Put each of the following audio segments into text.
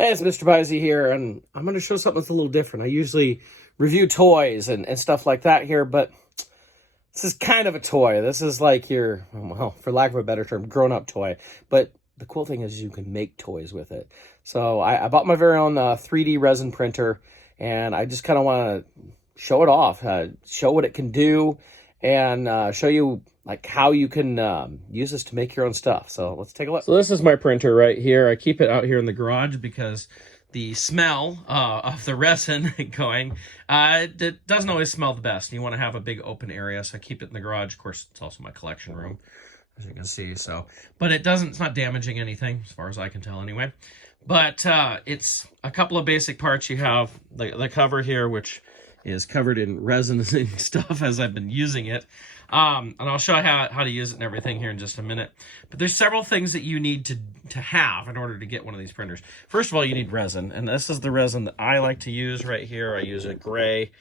Hey, it's MrByZ here, and I'm going to show something that's a little different. I usually review toys and stuff like that here, but this is kind of a toy. This is like your, well, for lack of a better term, grown-up toy. But the cool thing is you can make toys with it. So I bought my very own 3D resin printer, and I just kind of want to show it off, show what it can do, and show you like how you can use this to make your own stuff. So let's take a look. So this is my printer right here. I keep it out here in the garage because the smell of the resin going, it doesn't always smell the best. You want to have a big open area, so I keep it in the garage. Of course, it's also my collection room, as you can see. So, but it's not damaging anything, as far as I can tell anyway. But it's a couple of basic parts. You have the cover here, which is covered in resin and stuff as I've been using it. And I'll show you how to use it and everything here in just a minute. But there's several things that you need to have in order to get one of these printers. First of all, you need resin. And this is the resin that I like to use right here. I use a gray.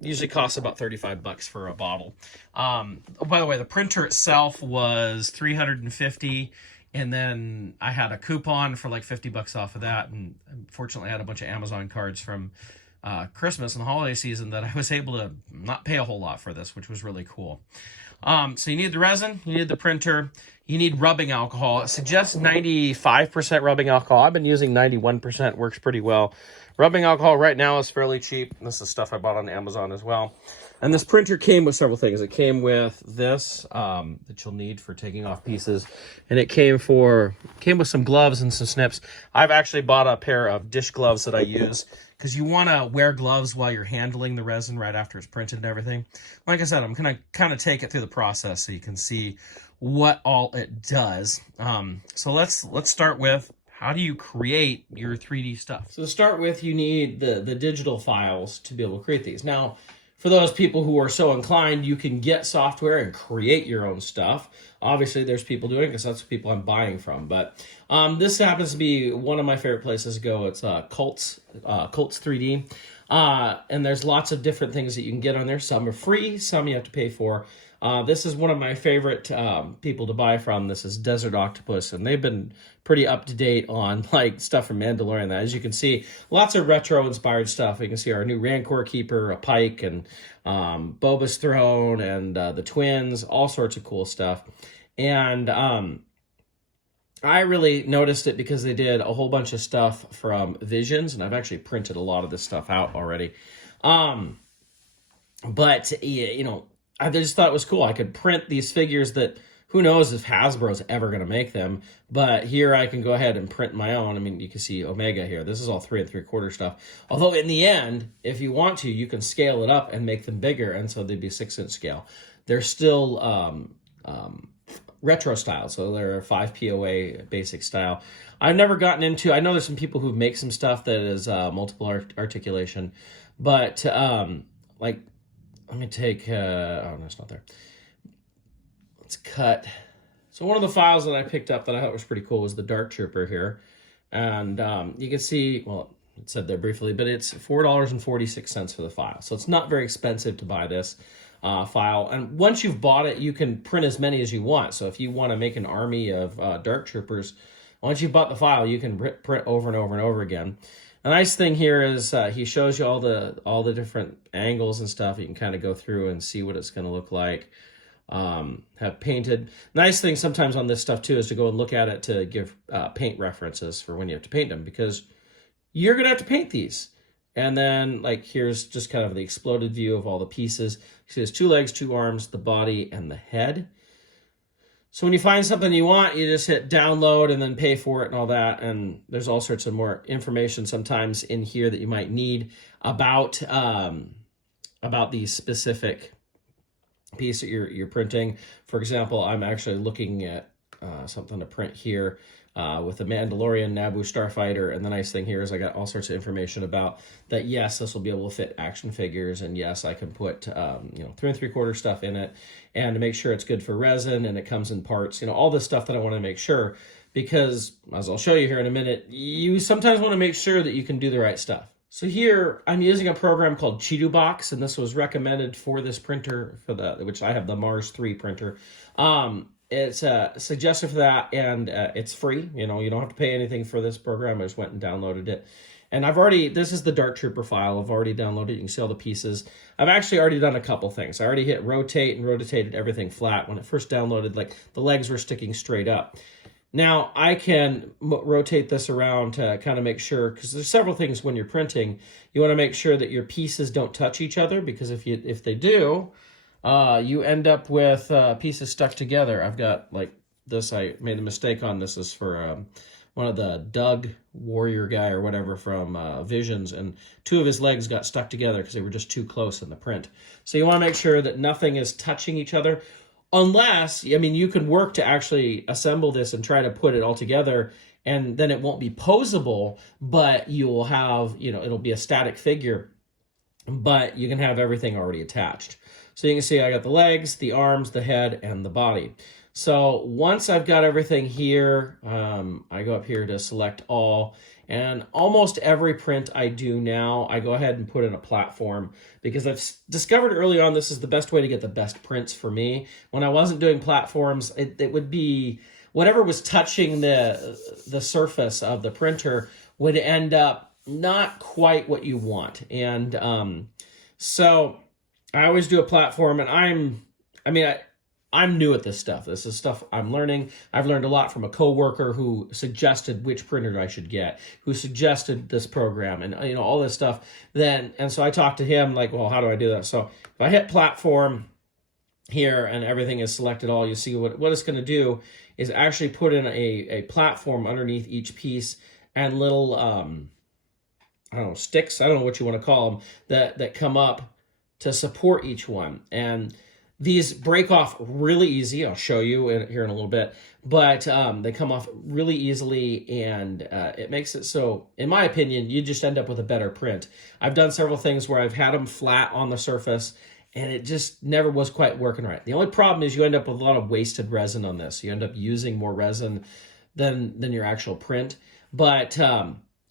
Usually costs about 35 bucks for a bottle. Oh, by the way, the printer itself was $350. And then I had a coupon for like 50 bucks off of that. And unfortunately, I had a bunch of Amazon cards from Christmas and the holiday season that I was able to not pay a whole lot for this, which was really cool. So you need the resin, you need the printer, you need rubbing alcohol. It suggests 95% rubbing alcohol. I've been using 91%, works pretty well. Rubbing alcohol right now is fairly cheap. This is stuff I bought on Amazon as well. And this printer came with several things. It came with this that you'll need for taking off pieces. And it came with some gloves and some snips. I've actually bought a pair of dish gloves that I use because you want to wear gloves while you're handling the resin right after it's printed and everything. Like I said, I'm going to kind of take it through the process so you can see what all it does. So let's start with, how do you create your 3D stuff? So to start with, you need the digital files to be able to create these. Now, for those people who are so inclined, you can get software and create your own stuff. Obviously, there's people doing it because that's the people I'm buying from. But this happens to be one of my favorite places to go. It's Cults 3D. And there's lots of different things that you can get on there. Some are free, some you have to pay for. This is one of my favorite people to buy from. This is Desert Octopus, and they've been pretty up to date on like stuff from Mandalorian. As you can see, lots of retro inspired stuff. You can see our new Rancor Keeper, a Pike, and Boba's Throne, and the twins, all sorts of cool stuff. And I really noticed it because they did a whole bunch of stuff from Visions, and I've actually printed a lot of this stuff out already. But you know, I just thought it was cool. I could print these figures that who knows if Hasbro's ever going to make them, but here I can go ahead and print my own. I mean, you can see Omega here. This is all 3 3/4 stuff. Although in the end, if you want to, you can scale it up and make them bigger, and so they'd be 6-inch scale. They're still retro style, so they're 5 POA basic style. I've never gotten into, I know there's some people who make some stuff that is multiple articulation, but like, let me take, oh no, it's not there. Let's cut. So one of the files that I picked up that I thought was pretty cool was the Dark Trooper here. And you can see, well, it said there briefly, but it's $4.46 for the file. So it's not very expensive to buy this file. And once you've bought it, you can print as many as you want. So if you want to make an army of Dark Troopers, once you've bought the file, you can print over and over and over again. The nice thing here is he shows you all the different angles and stuff. You can kind of go through and see what it's going to look like. Have painted. Nice thing sometimes on this stuff too is to go and look at it to give paint references for when you have to paint them, because you're going to have to paint these. And then like here's just kind of the exploded view of all the pieces. You see there's 2 legs, 2 arms, the body, and the head. So when you find something you want, you just hit download and then pay for it and all that. And there's all sorts of more information sometimes in here that you might need about the specific piece that you're printing. For example, I'm actually looking at something to print here with the Mandalorian Naboo Starfighter. And the nice thing here is I got all sorts of information about that. Yes, this will be able to fit action figures, and yes, I can put 3 3/4 stuff in it, and to make sure it's good for resin and it comes in parts. You know, all this stuff that I want to make sure, because as I'll show you here in a minute, you sometimes want to make sure that you can do the right stuff. So here I'm using a program called Cheetobox, and this was recommended for this printer, which I have the Mars 3 printer. it's suggested for that, and it's free. You know, you don't have to pay anything for this program. I just went and downloaded it. And I've already, this is the Dark Trooper file. I've already downloaded it. You can see all the pieces. I've actually already done a couple things. I already hit rotate and rotated everything flat. When it first downloaded, like the legs were sticking straight up. Now I can rotate this around to kind of make sure, because there's several things when you're printing. You want to make sure that your pieces don't touch each other, because if they do, you end up with pieces stuck together. I've got like this, I made a mistake on this. Is for one of the Doug Warrior guy or whatever from Visions, and two of his legs got stuck together because they were just too close in the print. So you want to make sure that nothing is touching each other, unless, I mean, you can work to actually assemble this and try to put it all together, and then it won't be posable, but you'll have, you know, it'll be a static figure, but you can have everything already attached. So you can see I got the legs, the arms, the head, and the body. So once I've got everything here, I go up here to select all, and almost every print I do now, I go ahead and put in a platform, because I've discovered early on this is the best way to get the best prints for me. When I wasn't doing platforms, it would be whatever was touching the surface of the printer would end up not quite what you want. And so I always do a platform, and I'm new at this stuff. This is stuff I'm learning. I've learned a lot from a coworker who suggested which printer I should get, who suggested this program, and you know, all this stuff. And so I talked to him like, well, how do I do that? So if I hit platform here and everything is selected all, you see what it's going to do is actually put in a platform underneath each piece, and little I don't know, sticks, I don't know what you want to call them, that come up to support each one. And these break off really easy. I'll show you here in a little bit, but they come off really easily, and it makes it so, in my opinion, you just end up with a better print. I've done several things where I've had them flat on the surface, and it just never was quite working right. The only problem is you end up with a lot of wasted resin on this. You end up using more resin than your actual print, but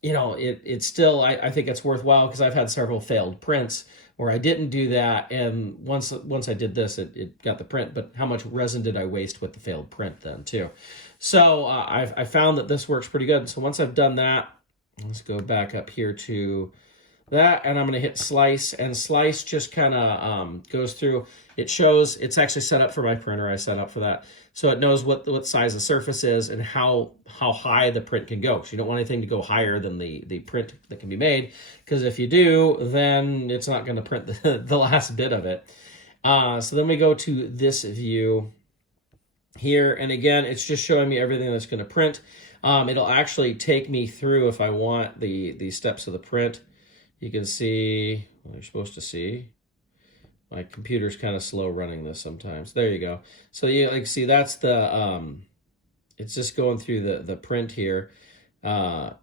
you know, it's still, I think it's worthwhile, because I've had several failed prints where I didn't do that, and once I did this, it got the print, but how much resin did I waste with the failed print then too? So I found that this works pretty good. So once I've done that, let's go back up here to that, and I'm going to hit slice, and slice just kind of goes through. It shows, it's actually set up for my printer. I set up for that. So it knows what size the surface is and how high the print can go. So you don't want anything to go higher than the print that can be made, because if you do, then it's not going to print the last bit of it. So then we go to this view here, and again, it's just showing me everything that's going to print. It'll actually take me through, if I want, the steps of the print. You can see, well, you're supposed to see. My computer's kind of slow running this sometimes. There you go. So you like see that's the it's just going through the print here. If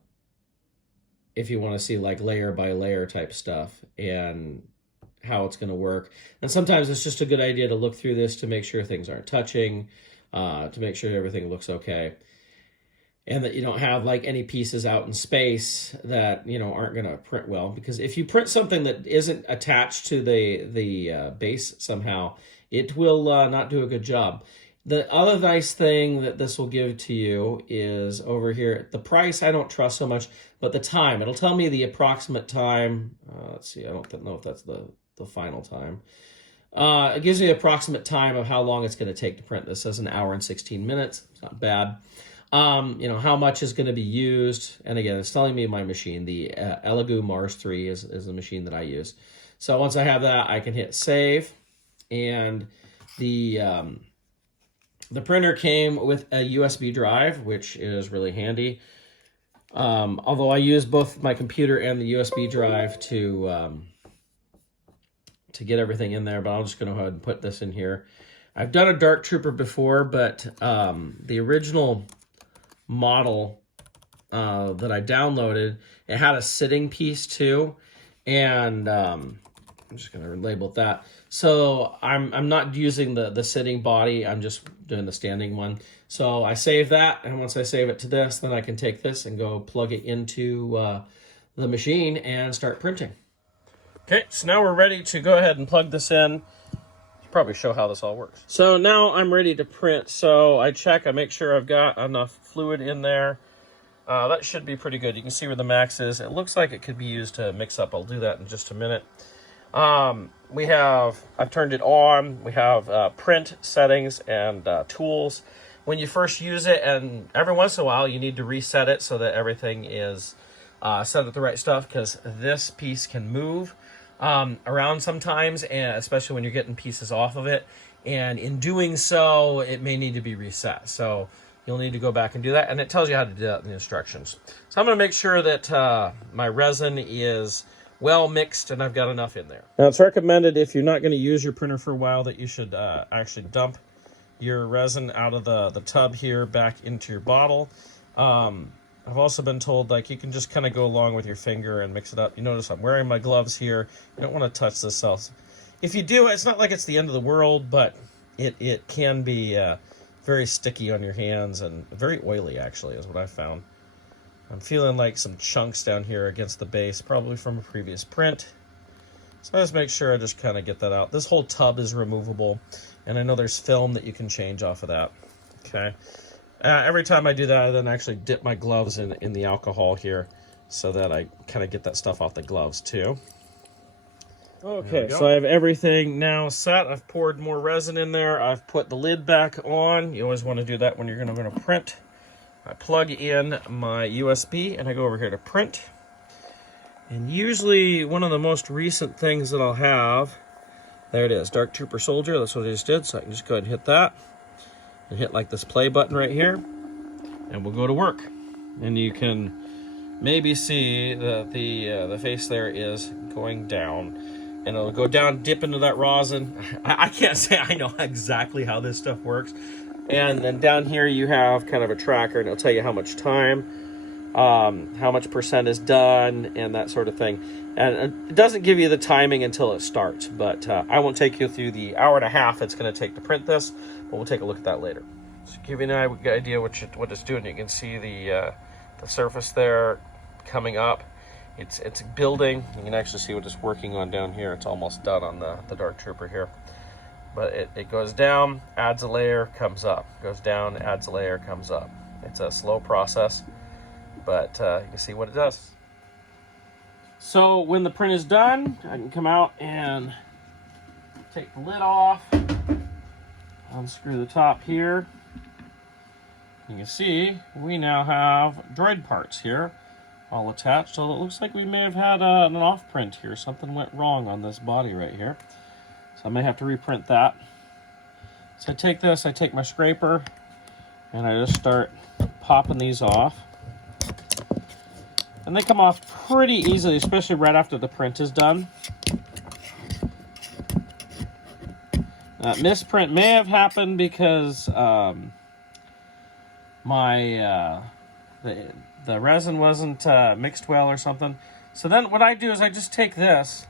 you want to see like layer by layer type stuff and how it's going to work. And sometimes it's just a good idea to look through this to make sure things aren't touching, to make sure everything looks okay, and that you don't have like any pieces out in space that, you know, aren't going to print well. Because if you print something that isn't attached to the base somehow, it will not do a good job. The other nice thing that this will give to you is over here, the price I don't trust so much, but the time. It'll tell me the approximate time. Let's see, I don't know if that's the final time. It gives me the approximate time of how long it's going to take to print. This says 1 hour and 16 minutes. It's not bad. You know, how much is going to be used. And again, it's telling me my machine. The Elegoo Mars 3 is the machine that I use. So once I have that, I can hit save. And the printer came with a USB drive, which is really handy. Although I use both my computer and the USB drive to get everything in there, but I'm just going to go ahead and put this in here. I've done a Dark Trooper before, but the original model that I downloaded, it had a sitting piece too, and I'm just going to label it that. So I'm not using the sitting body, I'm just doing the standing one. So I save that, and once I save it to this, then I can take this and go plug it into the machine and start printing. Okay, so now we're ready to go ahead and plug this in. probably show how this all works. So now I'm ready to print. So I make sure I've got enough fluid in there. That should be pretty good. You can see where the max is. It looks like it could be used to mix up. I'll do that in just a minute. I've turned it on. We have print settings and tools. When you first use it, and every once in a while, you need to reset it so that everything is set at the right stuff, because this piece can move around sometimes, and especially when you're getting pieces off of it. And in doing so, it may need to be reset. So you'll need to go back and do that, and it tells you how to do that in the instructions. So I'm going to make sure that my resin is well mixed and I've got enough in there. Now, it's recommended if you're not going to use your printer for a while that you should actually dump your resin out of the tub here back into your bottle. I've also been told, like, you can just kind of go along with your finger and mix it up. You notice I'm wearing my gloves here. You don't want to touch this else. If you do, it's not like it's the end of the world, but it can be very sticky on your hands and very oily, actually, is what I found. I'm feeling like some chunks down here against the base, probably from a previous print. So I just make sure I just kind of get that out. This whole tub is removable, and I know there's film that you can change off of that. Okay. Every time I do that, I then actually dip my gloves in the alcohol here so that I kind of get that stuff off the gloves too. Okay, so I have everything now set. I've poured more resin in there. I've put the lid back on. You always want to do that when you're going to print. I plug in my USB and I go over here to print. And usually one of the most recent things that I'll have, there it is, Dark Trooper Soldier. That's what I just did. So I can just go ahead and hit that. And hit like this play button right here. And we'll go to work. And you can maybe see that the face there is going down. And it'll go down, dip into that rosin. I can't say I know exactly how this stuff works. And then down here you have kind of a tracker, and it'll tell you how much time, how much percent is done, and that sort of thing. And it doesn't give you the timing until it starts, but I won't take you through the hour and a half it's going to take to print this, but we'll take a look at that later. So give you an idea what it's doing. You can see the surface there coming up. It's building. You can actually see what it's working on down here. It's almost done on the Dark Trooper here. But it goes down, adds a layer, comes up. Goes down, adds a layer, comes up. It's a slow process, but you can see what it does. So when the print is done, I can come out and take the lid off, unscrew the top here. You can see we now have droid parts here all attached. So it looks like we may have had an off print here. Something went wrong on this body right here. So I may have to reprint that. So I take this, I take my scraper, and I just start popping these off. And they come off pretty easily, especially right after the print is done. Misprint may have happened because the resin wasn't mixed well or something. So then what I do is I just take this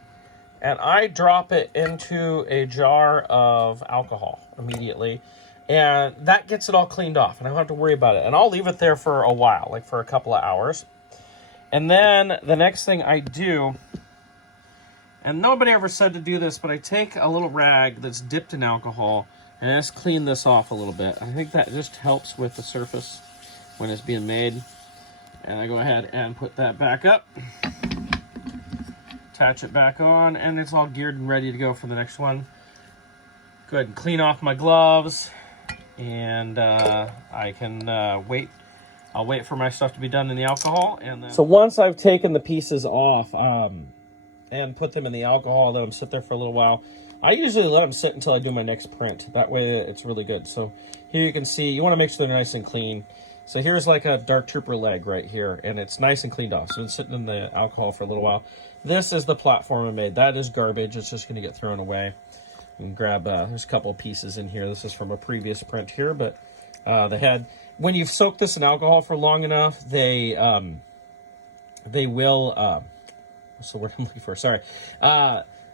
and I drop it into a jar of alcohol immediately. And that gets it all cleaned off, and I don't have to worry about it. And I'll leave it there for a while, like for a couple of hours. And then the next thing I do, and nobody ever said to do this, but I take a little rag that's dipped in alcohol and I just clean this off a little bit. I think that just helps with the surface when it's being made. And I go ahead and put that back up, attach it back on, and it's all geared and ready to go for the next one. Go ahead and clean off my gloves, and I can wait. I'll wait for my stuff to be done in the alcohol. And then... So once I've taken the pieces off and put them in the alcohol, let them sit there for a little while. I usually let them sit until I do my next print. That way it's really good. So here you can see, you want to make sure they're nice and clean. So here's like a Dark Trooper leg right here, and it's nice and cleaned off. So it's sitting in the alcohol for a little while. This is the platform I made. That is garbage. It's just going to get thrown away. You can grab, there's a couple of pieces in here. This is from a previous print here, but they had... When you've soaked this in alcohol for long enough, they will, what's the word I'm looking for? Sorry.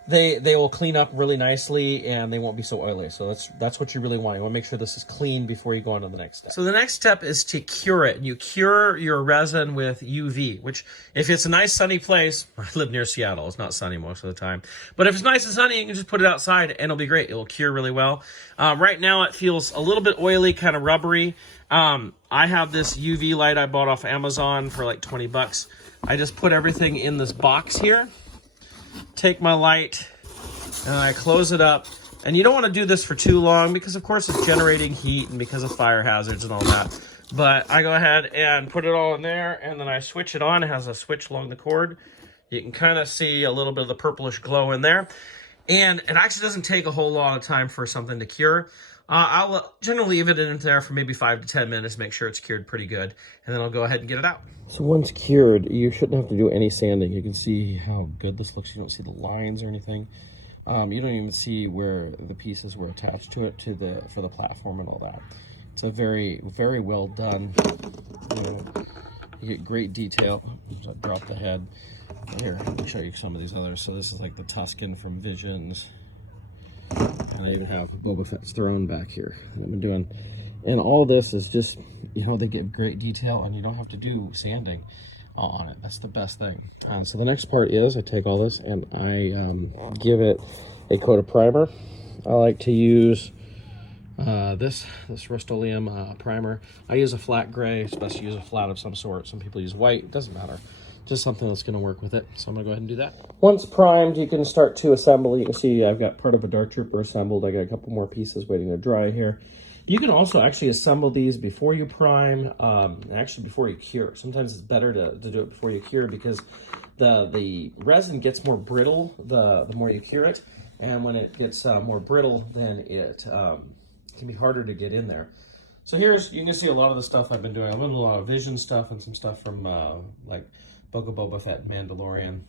they will clean up really nicely and they won't be so oily. So that's what you really want. You want to make sure this is clean before you go on to the next step. So the next step is to cure it. You cure your resin with UV, which if it's a nice sunny place, I live near Seattle, it's not sunny most of the time, but if it's nice and sunny, you can just put it outside and it'll be great. It'll cure really well. Right now it feels a little bit oily, kind of rubbery. I have this UV light I bought off Amazon for like 20 bucks. I just put everything in this box here. Take my light and I close it up, and you don't want to do this for too long because of course it's generating heat and because of fire hazards and all that, but I go ahead and put it all in there and then I switch it on. It has a switch along the cord. You can kind of see a little bit of the purplish glow in there, and it actually doesn't take a whole lot of time for something to cure. I'll generally leave it in there for maybe 5 to 10 minutes, make sure it's cured pretty good, and then I'll go ahead and get it out. So once cured, you shouldn't have to do any sanding. You can see how good this looks. You don't see the lines or anything. You don't even see where the pieces were attached to it for the platform and all that. It's a very, very well done. You get great detail. I'll drop the head. Here, let me show you some of these others. So this is like the Tuscan from Visions. And I even have Boba Fett's throne back here that I've been doing. And all this is just, they give great detail and you don't have to do sanding on it. That's the best thing. So the next part is I take all this and I give it a coat of primer. I like to use this Rust-Oleum primer. I use a flat gray. It's best to use a flat of some sort. Some people use white. It doesn't matter. Just something that's going to work with it. So I'm going to go ahead and do that. Once primed, you can start to assemble. You can see I've got part of a Dark Trooper assembled. I got a couple more pieces waiting to dry here. You can also actually assemble these before you prime, actually before you cure. Sometimes it's better to do it before you cure because the resin gets more brittle the more you cure it. And when it gets more brittle, then it can be harder to get in there. So you can see a lot of the stuff I've been doing. I've been doing a lot of Vision stuff and some stuff from like Book of Boba Fett, Mandalorian.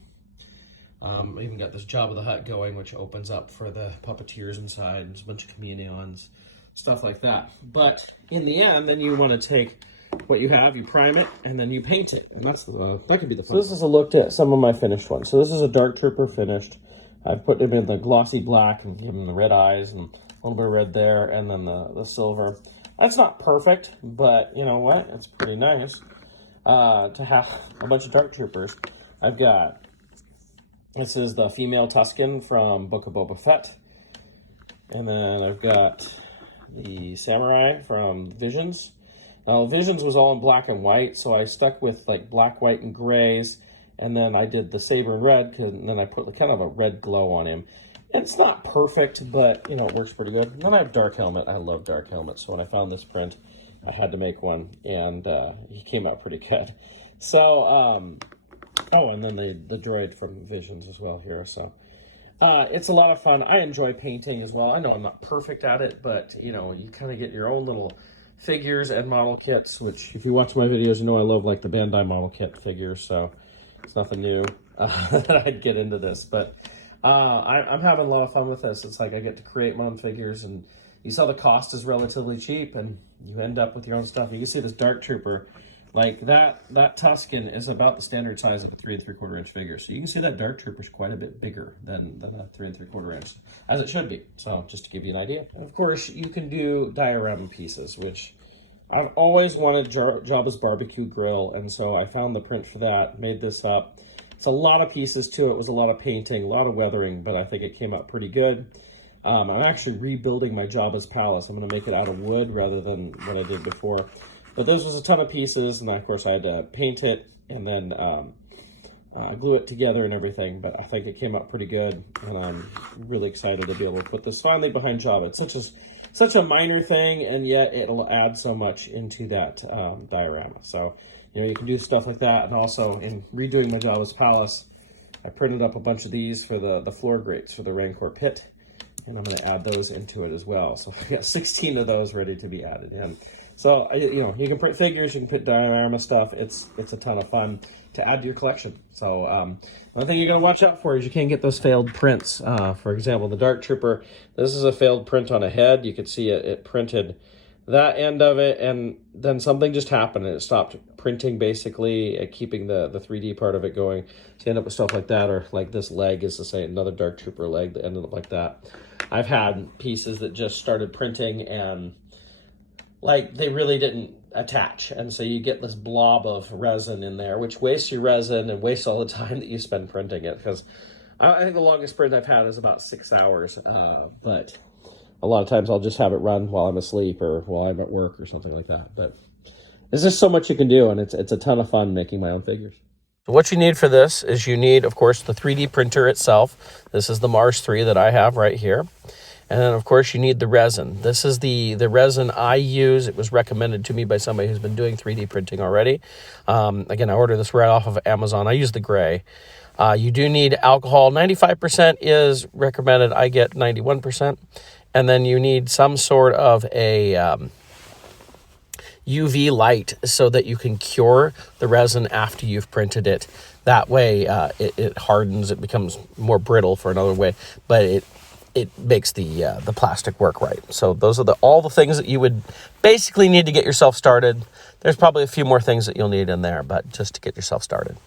I even got this Jabba the Hutt going, which opens up for the puppeteers inside. There's a bunch of chameleons, stuff like that. But in the end, then you want to take what you have, you prime it, and then you paint it. And that's that could be the fun. So this is a look at some of my finished ones. So this is a Dark Trooper finished. I've put him in the glossy black and given him the red eyes and a little bit of red there, and then the silver. That's not perfect, but you know what? It's pretty nice to have a bunch of Dark Troopers. I've got, this is the female Tuscan from Book of Boba Fett. And then I've got the Samurai from Visions. Now, Visions was all in black and white, so I stuck with like black, white, and grays. And then I did the saber in red, and then I put kind of a red glow on him. And it's not perfect, but you know, it works pretty good. And then I have Dark Helmet. I love Dark Helmet. So when I found this print, I had to make one, and he came out pretty good. So, oh, and then the droid from Visions as well here. So it's a lot of fun. I enjoy painting as well. I know I'm not perfect at it, but you know, you kind of get your own little figures and model kits, which if you watch my videos, you know I love like the Bandai model kit figures. So it's nothing new that I'd get into this, but I'm having a lot of fun with this. It's like I get to create my own figures, and you saw the cost is relatively cheap, and you end up with your own stuff. You can see this Dark Trooper, like that Tuscan is about the standard size of a 3 3/4 inch figure. So you can see that Dark Trooper is quite a bit bigger than a 3 3/4 inch, as it should be. So just to give you an idea. And of course, you can do diorama pieces, which I've always wanted Jabba's barbecue grill, and so I found the print for that, made this up. It's a lot of pieces too. It was a lot of painting, a lot of weathering, but I think it came out pretty good. I'm actually rebuilding my Jabba's palace. I'm going to make it out of wood rather than what I did before. But this was a ton of pieces, and of course I had to paint it and then glue it together and everything. But I think it came out pretty good, and I'm really excited to be able to put this finally behind Jabba. It's such a minor thing, and yet it'll add so much into that diorama. So, you know, you can do stuff like that. And also, in redoing my Jabba's palace, I printed up a bunch of these for the floor grates for the Rancor pit, and I'm going to add those into it as well. So I got 16 of those ready to be added in. So, you know, you can print figures, you can print diorama stuff. It's a ton of fun to add to your collection. So one thing you're going to watch out for is you can't get those failed prints. For example, the Dark Trooper, this is a failed print on a head. You could see it printed that end of it, and then something just happened and it stopped printing, basically keeping the 3D part of it going. So you end up with stuff like that, or like this leg is to say another Dark Trooper leg that ended up like that. I've had pieces that just started printing and like they really didn't attach, and so you get this blob of resin in there, which wastes your resin and wastes all the time that you spend printing it. Because I think the longest print I've had is about 6 hours, but a lot of times I'll just have it run while I'm asleep or while I'm at work or something like that. But there's just so much you can do, and it's a ton of fun making my own figures. So what you need for this is you need, of course, the 3D printer itself. This is the Mars 3 that I have right here. And then, of course, you need the resin. This is the resin I use. It was recommended to me by somebody who's been doing 3D printing already. Again, I ordered this right off of Amazon. I use the gray. You do need alcohol. 95% is recommended. I get 91%. And then you need some sort of a UV light so that you can cure the resin after you've printed it. That way it hardens, it becomes more brittle for another way, but it makes the plastic work right. So those are all the things that you would basically need to get yourself started. There's probably a few more things that you'll need in there, but just to get yourself started.